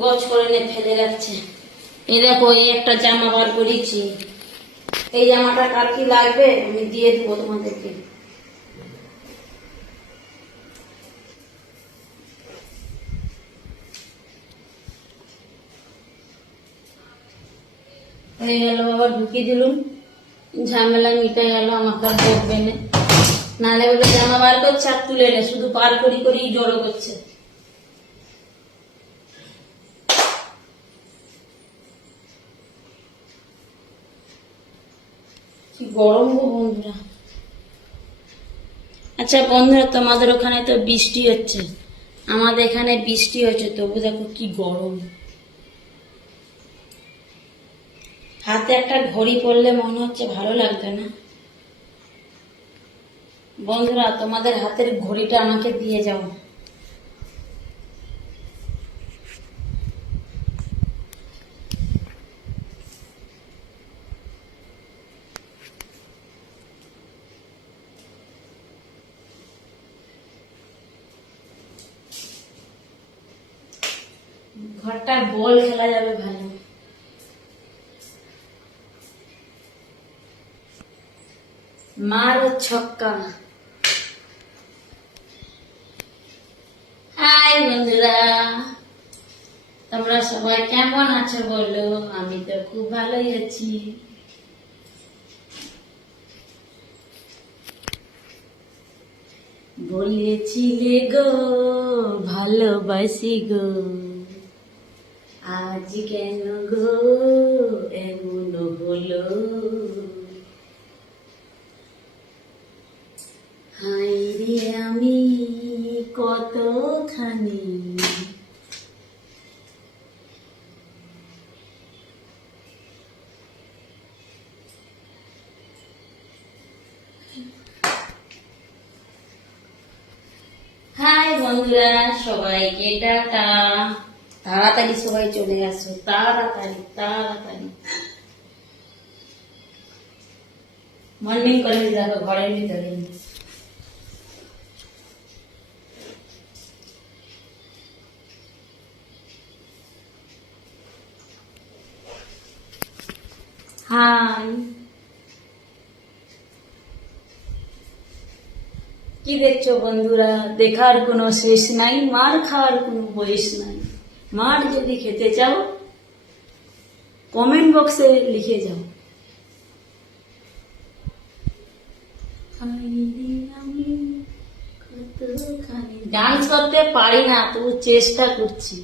গজ করে নিয়ে ফেলে রাখছে। এই দেখো, এই একটা জামা বার করেছি। এই জামাটা কার কি লাগবে আমি দিয়ে দিব তোমাদেরকে। হয়ে গেল, আবার ঢুকিয়ে দিলুম, ঝামেলা মিটে গেল। আমাকে আর বকবে না, নাহলে বলে জামা বার করছে আর তুলে নে, শুধু বার করি করি জড়ো করছে। কি গরম গো বন্ধুরা। আচ্ছা বন্ধুরা, তোমাদের ওখানে তো বৃষ্টি হচ্ছে, আমাদের এখানে বৃষ্টি হচ্ছে, তবু দেখো কি গরম। হাতে একটা ঘড়ি পরলে মনে হচ্ছে ভালো লাগবে না? বন্ধুরা, তোমাদের হাতের ঘড়িটা আমাকে দিয়ে যাও। ঘরটা বল খেলা যাবে ভালো। মারো ছক্কা। হাই বন্ধুরা, তোমরা সবাই কেমন আছো বলো? আমি তো খুব ভালোই আছি। বলেছিলে গো ভালোবাসি গো, আজ কেন গো এমন হলো? হাই রে আমি কতখানি হাই বন্ধুরা, সবাইকে টাটা। তাড়াতাড়ি সবাই চলে আসো, তাড়াতাড়ি তাড়াতাড়ি। মর্নিং কলেজ দেখো ঘরের ভিতরে। হাই, কি দেখছো বন্ধুরা? দেখার কোনো শেষ নাই, মার খাওয়ার কোনো বয়স নাই। মার যদি খেতে চাও কমেন্ট বক্সে লিখে যাও। ডান্স করতে পারি না, তবু চেষ্টা করছি।